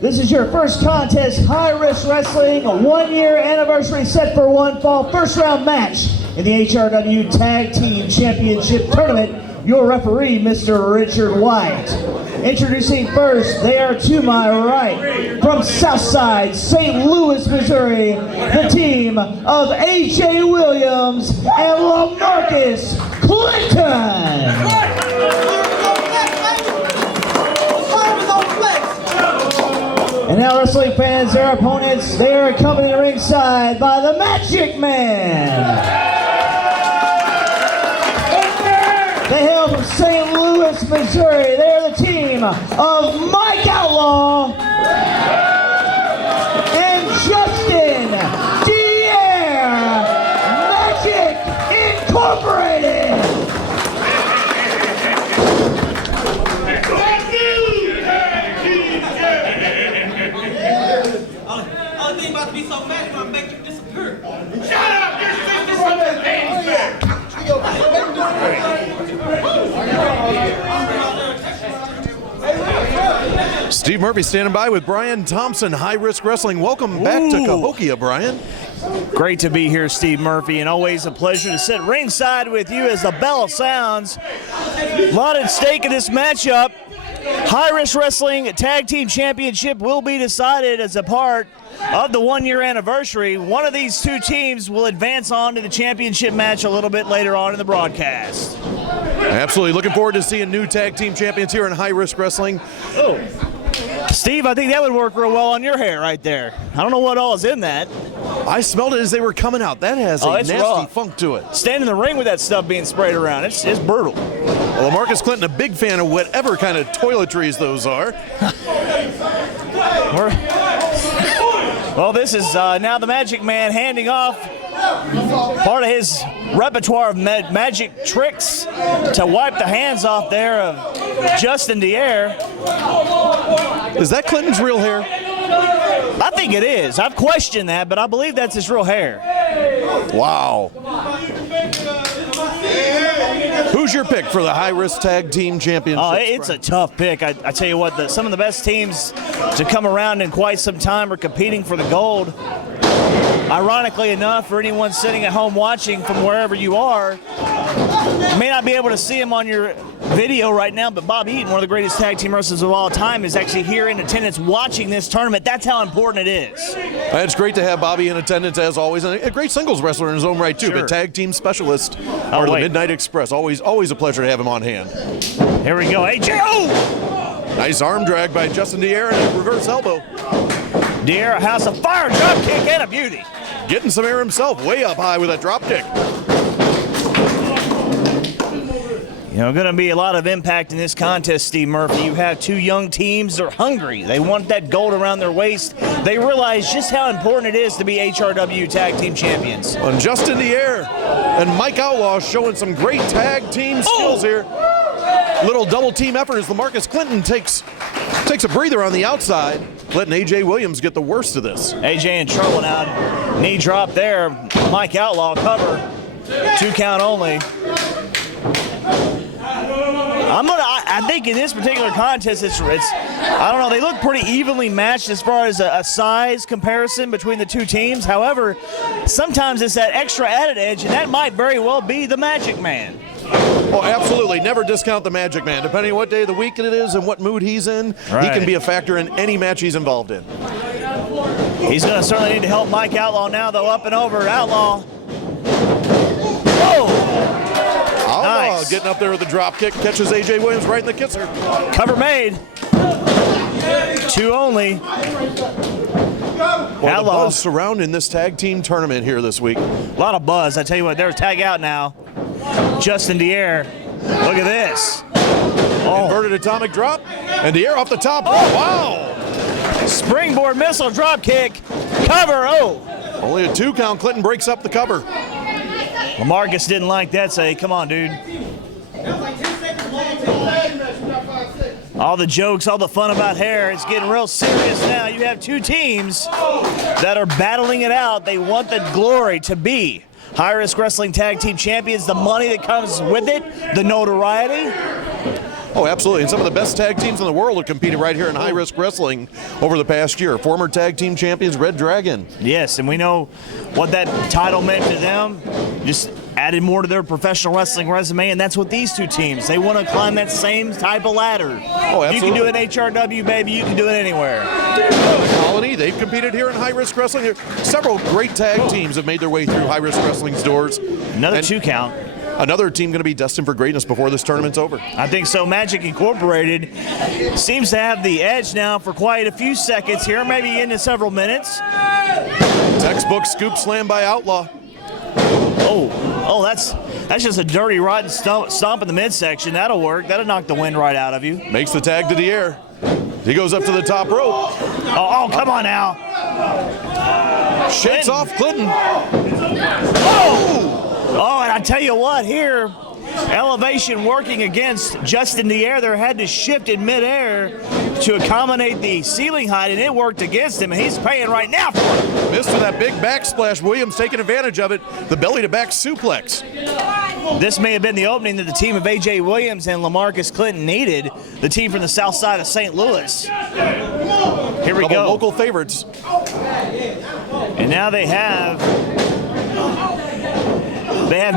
This is your first contest, High Risk Wrestling, a 1-year anniversary set for one fall first round match in the HRW Tag Team Championship Tournament. Your referee, Mr. Richard White. Introducing first, they are to my right, from Southside, St. Louis, Missouri, the team of AJ Williams and LaMarcus Clinton. And now, wrestling fans, their opponents, they are accompanied ringside by the Magic Man. They hail from St. Louis, Missouri. They are the team of Mike Outlaw and Justin Dier, Magic Incorporated. I was about to be so fast, my magic disappeared. Shut up! Your sister won the thing back! Steve Murphy standing by with Brian Thompson, High Risk Wrestling. Welcome back to Cahokia, Brian. Great to be here, Steve Murphy, and always a pleasure to sit ringside with you as the bell sounds. A lot at stake in this matchup. High Risk Wrestling Tag Team Championship will be decided as a part of the 1-year anniversary. One of these two teams will advance on to the championship match a little bit later on in the broadcast. Absolutely. Looking forward to seeing new tag team champions here in High Risk Wrestling. Oh, Steve, I think that would work real well on your hair right there. I don't know what all is in that. I smelled it as they were coming out. That has a nasty rough. funk to it. Stand in the ring with that stuff being sprayed around. It's brutal. Well, LaMarcus Clinton, a big fan of whatever kind of toiletries those are. Well, this is now the Magic Man handing off part of his repertoire of magic tricks to wipe the hands off there of Justin Dier. Is that Clinton's real hair? I think it is. I've questioned that, but I believe that's his real hair. Wow. Who's your pick for the High Risk Tag Team Championship? Oh, it's a tough pick. I tell you what, some of the best teams to come around in quite some time are competing for the gold. Ironically enough, for anyone sitting at home watching from wherever you are, you may not be able to see him on your video right now, but Bob Eaton, one of the greatest tag team wrestlers of all time, is actually here in attendance watching this tournament. That's how important it is. It's great to have Bobby in attendance as always, and a great singles wrestler in his own right too, Sure. but tag team specialist, part of the Midnight Express. Always a pleasure to have him on hand. Here we go, AJ. Oh! Nice arm drag by Justin Dier and a reverse elbow. Dier, a house of fire, drop kick, and a beauty. Getting some air himself, way up high with a drop kick. You know, going to be a lot of impact in this contest, Steve Murphy. You have two young teams. They're hungry. They want that gold around their waist. They realize just how important it is to be HRW Tag Team Champions. And Justin Dier and Mike Outlaw showing some great tag team skills here. Little double team effort as LaMarcus Clinton takes a breather on the outside, letting AJ Williams get the worst of this. AJ in trouble now. Knee drop there. Mike Outlaw cover. 2 count only. I think in this particular contest, it's I don't know, they look pretty evenly matched as far as a size comparison between the two teams. However, sometimes it's that extra added edge, and that might very well be the Magic Man. Oh, absolutely. Never discount the Magic Man. Depending on what day of the week it is and what mood he's in, Right. He can be a factor in any match he's involved in. He's going to certainly need to help Mike Outlaw now, though. Up and over, Outlaw. Whoa! Outlaw Nice. getting up there with the drop kick, catches AJ Williams right in the kisser. Cover made. 2 only. Well, the Outlaw. buzz surrounding this tag team tournament here this week. A lot of buzz. I tell you what, there's tag out now. Justin Dier. Look at this. Inverted atomic drop, and Dier off the top. Oh, wow! Springboard missile drop kick. Cover. Oh. Only a 2 count. Clinton breaks up the cover. LaMarcus didn't like that. Say, come on, dude. All the jokes, all the fun about hair, it's getting real serious now. You have two teams that are battling it out. They want the glory to be High Risk Wrestling Tag Team Champions, the money that comes with it, the notoriety. Oh, absolutely. And some of the best tag teams in the world have competed right here in high-risk wrestling over the past year. Former tag team champions, Red Dragon. Yes, and we know what that title meant to them. Just added more to their professional wrestling resume, and that's what these two teams, they want to climb that same type of ladder. Oh, absolutely. You can do it HRW, baby. You can do it anywhere. Colony, they've competed here in high-risk wrestling. Several great tag teams have made their way through high-risk wrestling's doors. Another 2 count. Another team going to be destined for greatness before this tournament's over. I think so. Magic Incorporated seems to have the edge now for quite a few seconds here, maybe into several minutes. Textbook scoop slam by Outlaw. Oh, that's just a dirty, rotten stomp in the midsection. That'll work. That'll knock the wind right out of you. Makes the tag to the air. He goes up to the top rope. Oh, come on now. Shakes off Clinton. Oh, and I tell you what, here, elevation working against Justin Dier. They had to shift in midair to accommodate the ceiling height, and it worked against him, and he's paying right now for it. Missed with that big backsplash. Williams taking advantage of it. The belly-to-back suplex. This may have been the opening that the team of A.J. Williams and LaMarcus Clinton needed, the team from the south side of St. Louis. Here we go. Local favorites. And now they have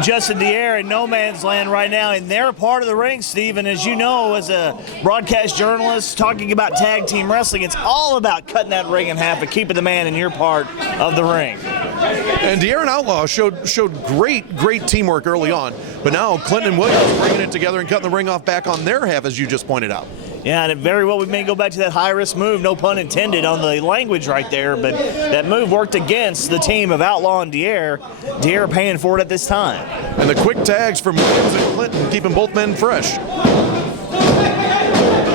Justin Dier in no man's land right now in their part of the ring, Stephen. As you know, as a broadcast journalist talking about tag team wrestling, it's all about cutting that ring in half and keeping the man in your part of the ring. And Dier and Outlaw showed great teamwork early on, but now Clinton and Williams bringing it together and cutting the ring off back on their half, as you just pointed out. Yeah, and very well we may go back to that high-risk move, no pun intended on the language right there, but that move worked against the team of Outlaw and Dier. Dier paying for it at this time. And the quick tags from Williams and Clinton keeping both men fresh.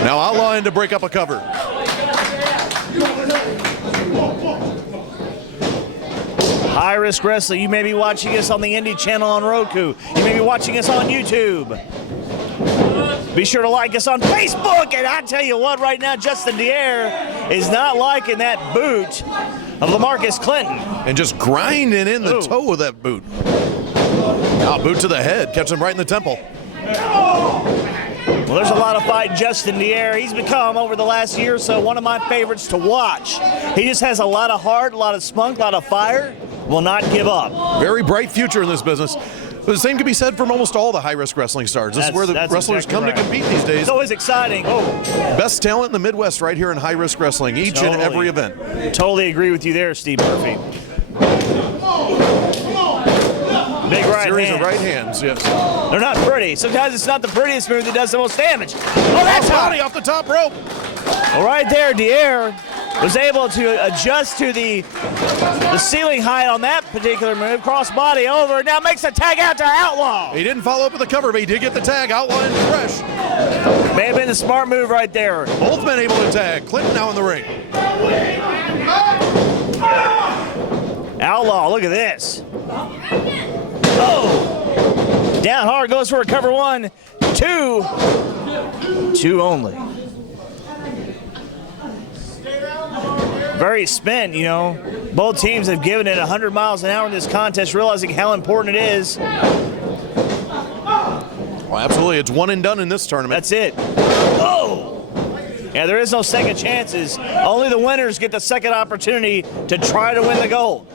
Now Outlaw in to break up a cover. High-risk wrestling, you may be watching us on the Indie channel on Roku. You may be watching us on YouTube. Be sure to like us on Facebook, and I tell you what, right now, Justin Dier is not liking that boot of LaMarcus Clinton. And just grinding in the toe of that boot. Now boot to the head, catch him right in the temple. Well, there's a lot of fight Justin Dier. He's become, over the last year or so, one of my favorites to watch. He just has a lot of heart, a lot of spunk, a lot of fire, will not give up. Very bright future in this business. But the same can be said from almost all the high-risk wrestling stars. This is where the wrestlers come to compete these days. It's always exciting. Best talent in the Midwest right here in high-risk wrestling, each and every event. Totally agree with you there, Steve Murphy. Big right Series hand. of right hands, yes. They're not pretty. Sometimes it's not the prettiest move that does the most damage. Oh, that's body off the top rope. Well, right there, Dier was able to adjust to the ceiling height on that particular move. Cross body over. Now makes a tag out to Outlaw. He didn't follow up with the cover, but he did get the tag. Outlaw in fresh. May have been a smart move right there. Both men able to tag. Clinton now in the ring. Outlaw, look at this. Oh! Down hard, goes for a cover 1, 2. 2 only. Very spent, you know. Both teams have given it 100 miles an hour in this contest, realizing how important it is. Well, absolutely. It's one and done in this tournament. That's it. Oh! Yeah, there is no second chances. Only the winners get the second opportunity to try to win the gold.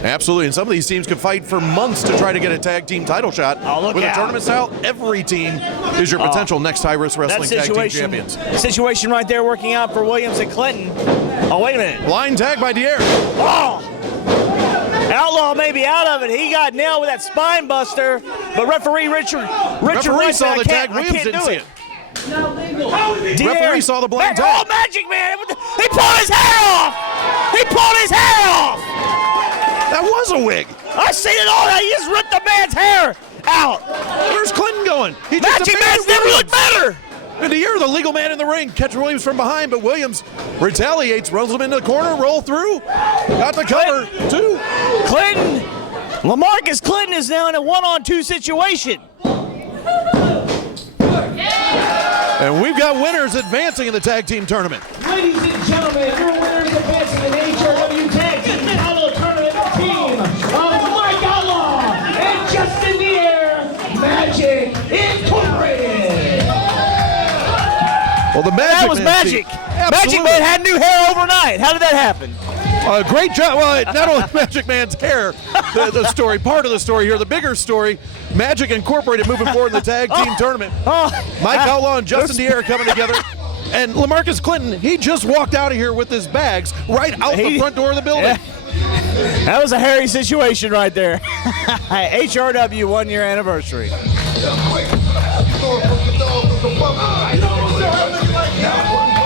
Absolutely, and some of these teams could fight for months to try to get a tag team title shot. Oh, look With out. a tournament style, every team is your potential next high-risk wrestling tag team champions. Situation right there working out for Williams and Clinton. Oh, wait a minute. Blind tag by Dier. Oh! Outlaw may be out of it. He got nailed with that spine buster, but referee Richard Referee saw the tag. I Williams can't didn't do see it. it. Dier, Referee saw the blind tag. Oh, Magic Man! He pulled his hair off! He pulled his hair off! That was a wig. I seen it all. He just ripped the man's hair out. Where's Clinton going? He just Magic Man's never looked better. And Dier, the legal man in the ring, catch Williams from behind, but Williams retaliates, runs him into the corner, roll through, got the cover, 2. Clinton, LaMarcus Clinton is now in a 1-on-2 situation. And we've got winners advancing in the tag team tournament. Ladies and gentlemen, your winners advancing in the HRW Tag Team Title Tournament team of Mike Outlaw and Justin Dier, Magic Incorporated. Well, the Magic That was Man magic. team- Magic Absolutely. Man had new hair overnight. How did that happen? Great job. Well, not only Magic Man's hair, the story, part of the story here, the bigger story, Magic Incorporated moving forward in the tag team tournament. Mike Outlaw and Justin Dier coming together. And LaMarcus Clinton, he just walked out of here with his bags right out the front door of the building. Yeah. That was a hairy situation right there. HRW 1 year anniversary. Now,